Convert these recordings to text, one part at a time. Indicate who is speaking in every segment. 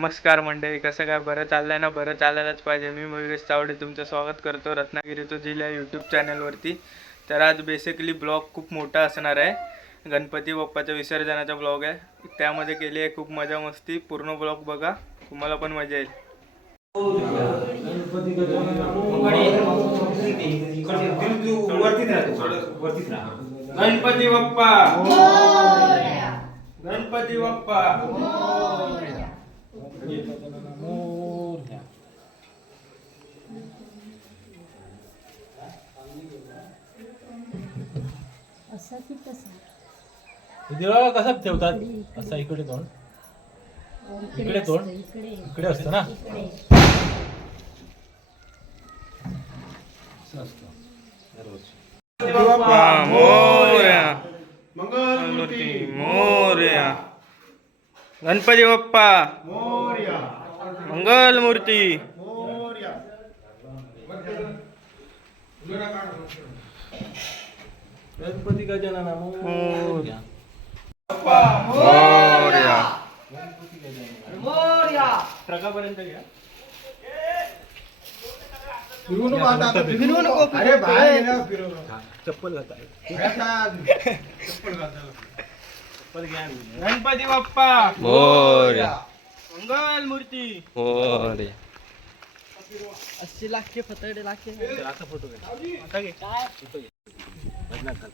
Speaker 1: नमस्कार मंडळी कसं काय? बरं चाललंय ना? बरं चालायलाच पाहिजे. मी मयुरेश चावडे तुमचं स्वागत करतो रत्नागिरी तो जिल्हा यूट्यूब चॅनलवरती तर आज बेसिकली ब्लॉग खूप मोठा असणार आहे. गणपती बाप्पाच्या विसर्जनाचा ब्लॉग आहे. त्यामध्ये केली आहे खूप मजा मस्ती. पूर्ण ब्लॉग बघा. तुम्हाला पण मजा येईल. गणपती बाप्पा! गणपती बाप्पा
Speaker 2: असा की तसा
Speaker 3: देवाला कसा ठेवतात? असा इकडे तोंड इकडे तोंड
Speaker 2: इकडे
Speaker 3: असतं ना? असतं दरवर्षी
Speaker 1: बाप्पा. मोरया मंगलमूर्ती. मोरया गणपती बाप्पा
Speaker 3: चप्पल घाता चप्पल घ्या
Speaker 1: गणपती बाप्पा.
Speaker 4: मोरया.
Speaker 1: मंगलमूर्ती
Speaker 4: मोरया.
Speaker 2: असे लाखे फतडे लाखे.
Speaker 3: असा फोटो घ्या. आता घे. फोटो घे. भजनात घाल.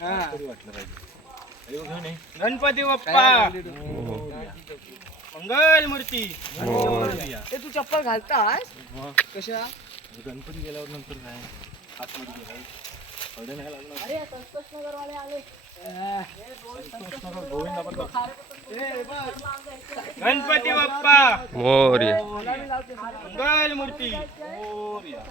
Speaker 1: हा.
Speaker 3: तरी वाटलं पाहिजे.
Speaker 1: गणपती बाप्पा.
Speaker 3: मोरया.
Speaker 1: मंगलमूर्ती
Speaker 3: मोरया.
Speaker 2: ते तू चप्पल घालतास? कशा?
Speaker 3: गणपती गेल्यावर नंतर काय आतमध्ये गेला हळद नाही लागणार.
Speaker 2: अरे संतोष नगर वाले आले
Speaker 3: गोविंदा पण बघ.
Speaker 1: गणपती बाप्पा.
Speaker 4: मोरया.
Speaker 1: मंगलमूर्ती
Speaker 3: मोरया.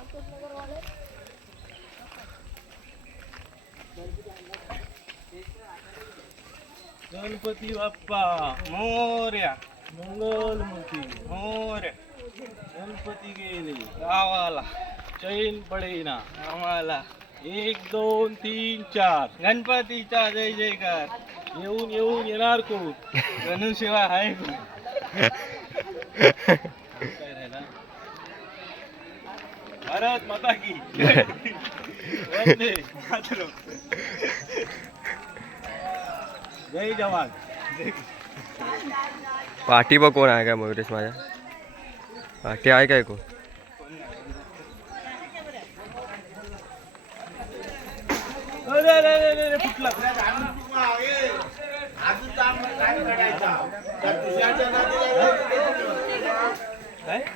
Speaker 3: गणपती बाप्पा.
Speaker 1: मोरया.
Speaker 3: मंगलमूर्ती.
Speaker 1: मोरया.
Speaker 3: गणपती गेले.
Speaker 1: गावाला.
Speaker 3: चैन पडेना
Speaker 1: आम्हाला.
Speaker 3: एक दोन तीन चार.
Speaker 1: गणपतीचा जय जयकार.
Speaker 3: येऊन येऊन येणार कोण?
Speaker 1: गणूशिवाय आहे कोण?
Speaker 3: काय राहिला भारत माता की. वंदे मातरम. जय जवान.
Speaker 4: पाठी बघ कोण आहे काय मयुरेश माझ्या पाठी आहे काय? कोण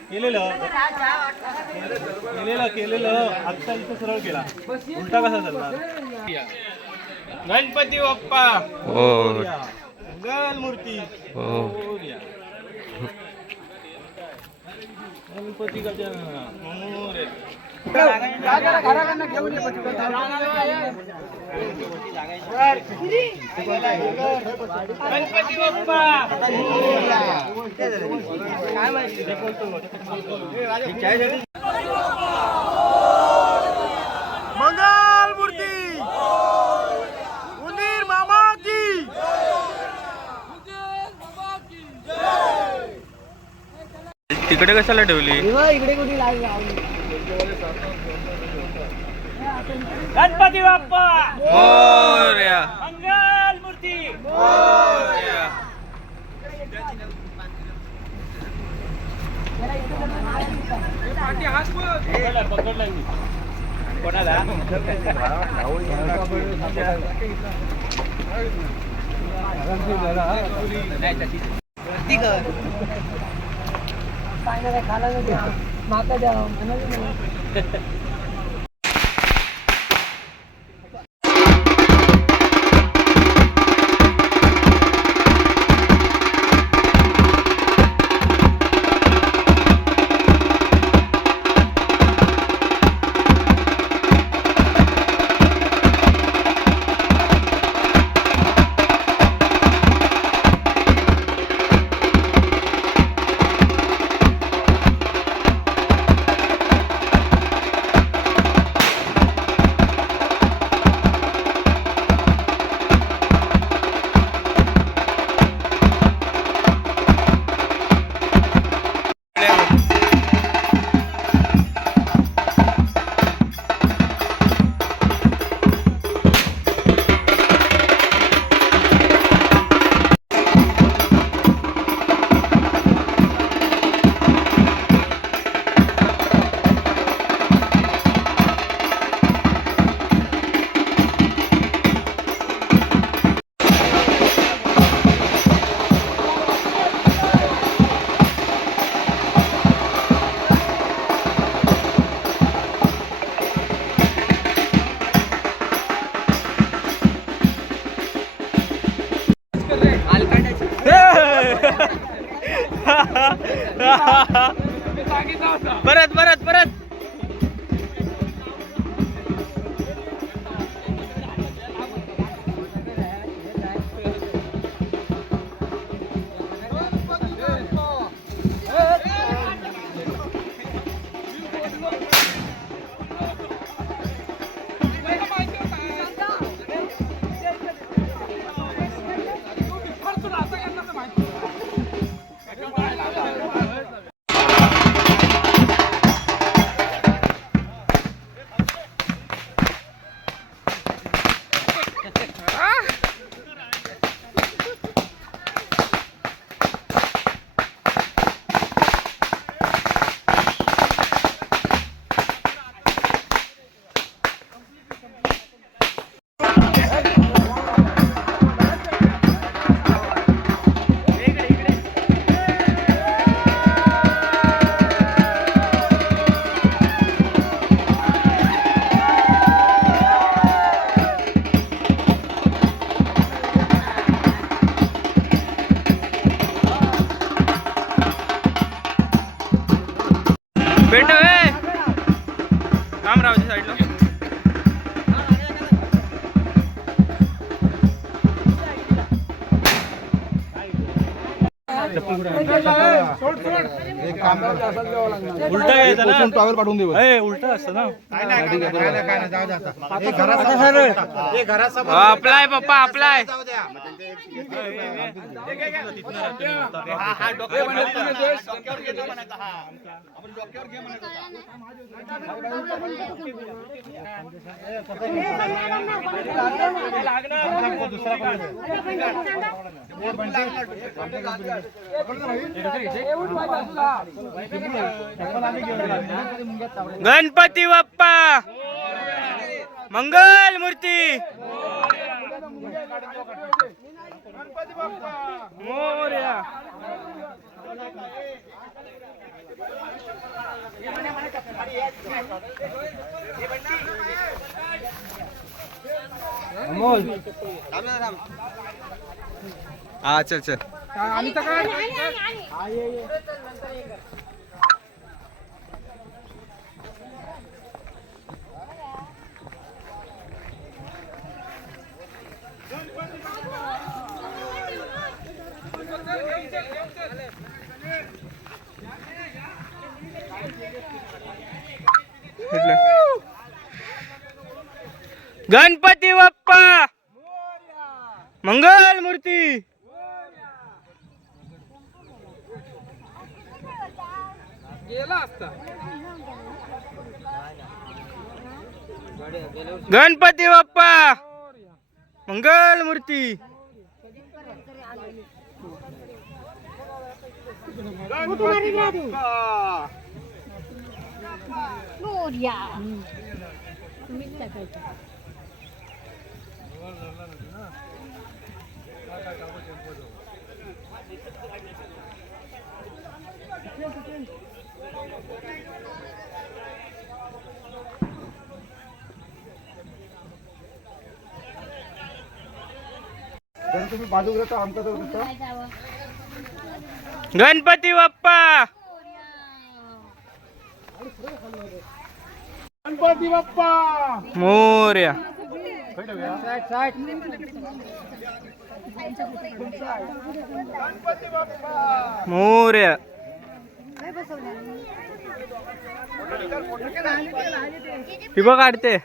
Speaker 3: केलेलं. केलेलं केलेलं. आत्ता इथं सरळ केला. उलटा कसा चालणार?
Speaker 1: गणपती बाप्पा.
Speaker 4: मोर
Speaker 1: मंगलमूर्ती.
Speaker 4: हो.
Speaker 3: गणपती गजानना.
Speaker 1: गणपती बाप्पा. मंगलमूर्ती तिकडे कशाला ठेवली?
Speaker 2: इकडे कुठे
Speaker 1: गणपती बाप्पा!
Speaker 4: मोरया. मोरया.
Speaker 3: पकडला पकडला मी.
Speaker 1: कोणाला
Speaker 2: खाला माका द्या म्हणाले
Speaker 1: गणपती परत परत परत. काम राहू साईडला
Speaker 3: उलटा घ्यायचा ना
Speaker 5: टॉवेल पाठवून दे
Speaker 3: ए, उलटा असतं ना.
Speaker 1: आपला आहे पप्पा आपला आहे. गणपती बाप्पा! मंगल मूर्ती! मोरया!
Speaker 4: हा चल चल.
Speaker 1: गणपती बाप्पा मंगल मूर्ती गणपती बाप्पा मंगल मूर्ती
Speaker 5: तुम्ही आमचा?
Speaker 1: गणपती बाप्पा
Speaker 5: गणपती बाप्पा
Speaker 1: मोर्या मोर्या ही बघ काढते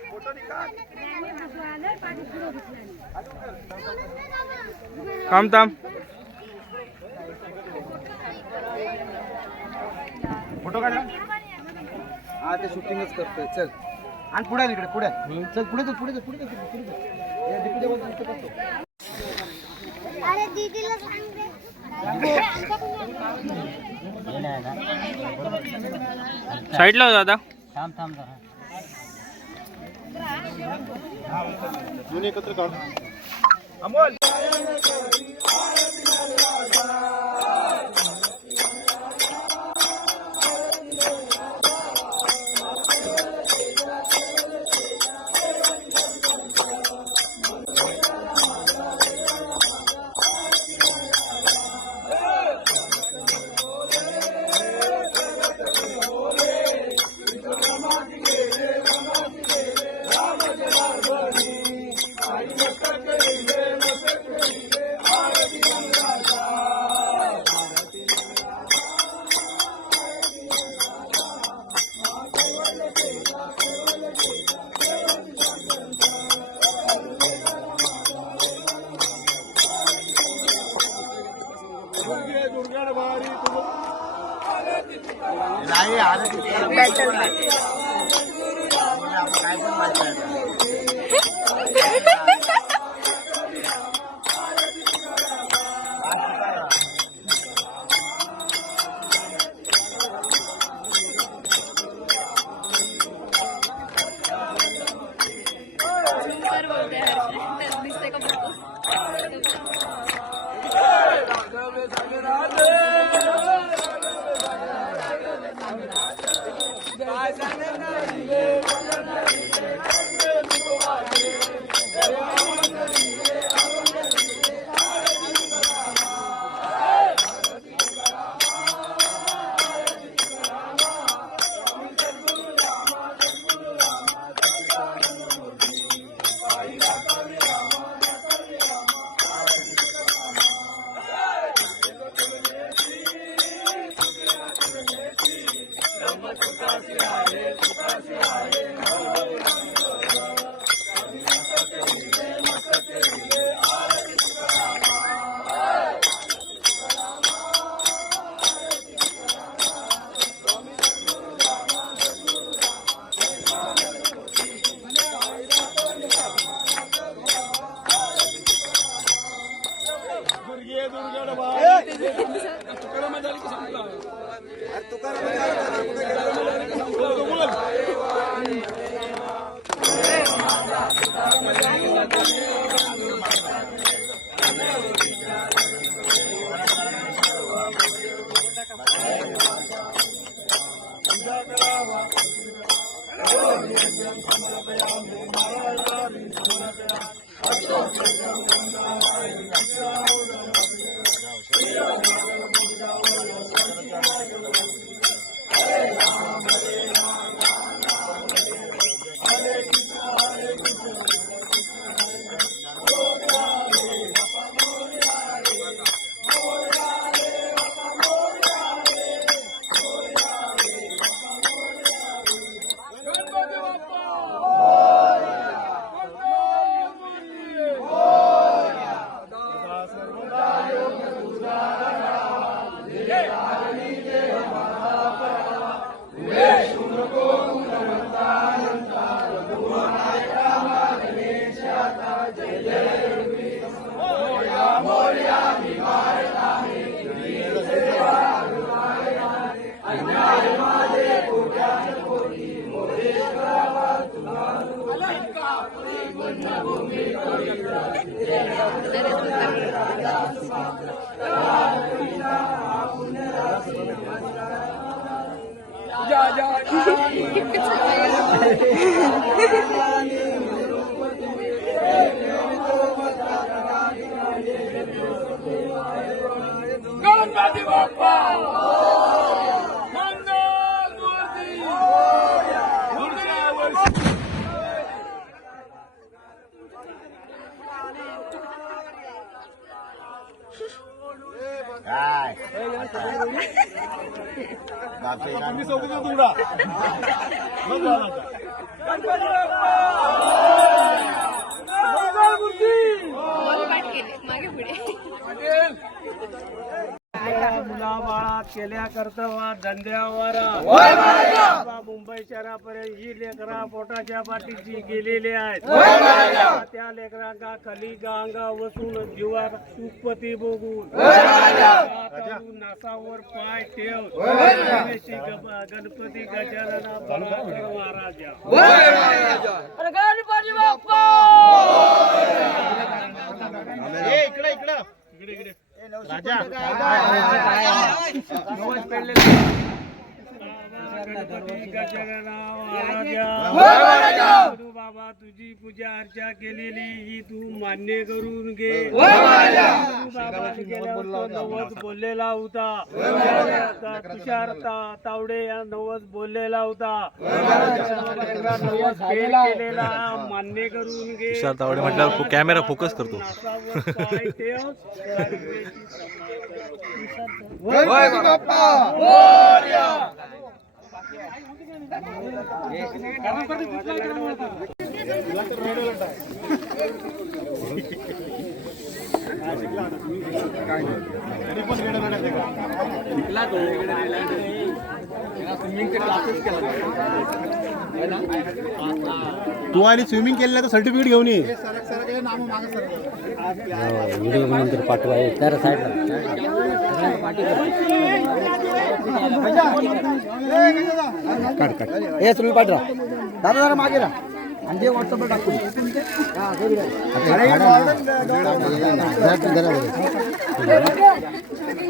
Speaker 1: थांब थांब.
Speaker 5: फोटो काढला? हा ते शूटिंगच करतोय. चल. आणि पुढे इकडे पुढे. चल पुढे चल पुढे चल पुढे चल पुढे चल. ए, दीपूच्या बाजूला इथे बसतो.
Speaker 6: अरे दीदीला सांग रे.
Speaker 1: साईडला हो दादा
Speaker 5: కూడా.
Speaker 7: मुलाबाळा केल्या कर्तव्या धंद्यावर. बाबा मुंबई शहरापर्यंत ही लेकरा पोटाच्या पाठीची गेलेली आहेत. त्या लेकरांका खली गांगा वसून जीवात सुखपती बघून नासावर पाय ठेव. गणपती गजानना महाराजा
Speaker 2: गणपती बाप्पा!
Speaker 7: गणपती गजानना महाराजा राजा बाबा तुझी पूजा अर्चा केलेली ही तू मान्य करून घे. नवस बोललेला होता. तुषार तावडे या नवस बोललेला होता. नवस केलेला मान्य करून घे.
Speaker 3: तुषार तावडे म्हटल्यावर कॅमेरा फोकस करतो.
Speaker 7: नासावर शिकला तो
Speaker 5: गणपती बाप्पा
Speaker 8: तू आणि स्विमिंग केलेलं तर सर्टिफिकेट घेऊन ये
Speaker 9: व्हिडिओ नंतर पाठवा तर साईडला
Speaker 5: हे सुनील पाठरा दादा जरा मागे राहा आणि ते व्हॉट्सअपवर टाकतो हा,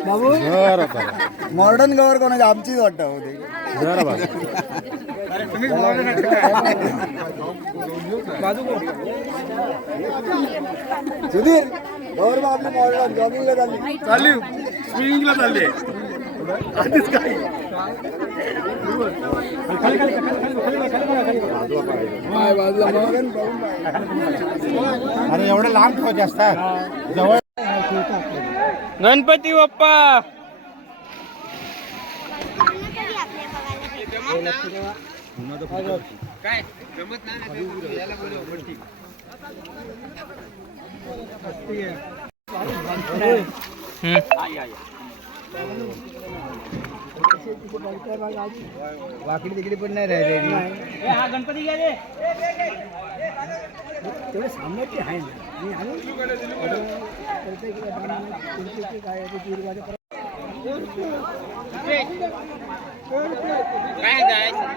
Speaker 5: very good. बाबू मॉडर्न गवर कोणाची? आमचीच वाटतं होते सुधीर गवर मग आपली मॉडर्न जॉगिंगला झाली
Speaker 8: चालली. स्विमिंगला चालली. आधीच काय? अरे एवढं लांब ठेवायचे असतात. जवळ
Speaker 1: गणपती बाप्पा.
Speaker 6: कधी आपल्या बघायला भेटणार?
Speaker 5: वाकडी तिकडे पण नाही राहिलेली. तेवढं सामर्थ्य आहे ना. आणि आम्ही करते की बाबा काय आहे काय?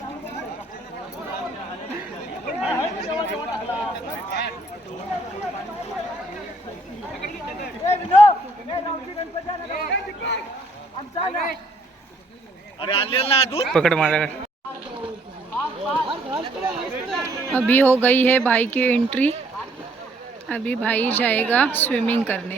Speaker 1: पकड़ मारा।
Speaker 10: अभी हो गई है भाई की एंट्री। अभी भाई जाएगा स्विमिंग करने।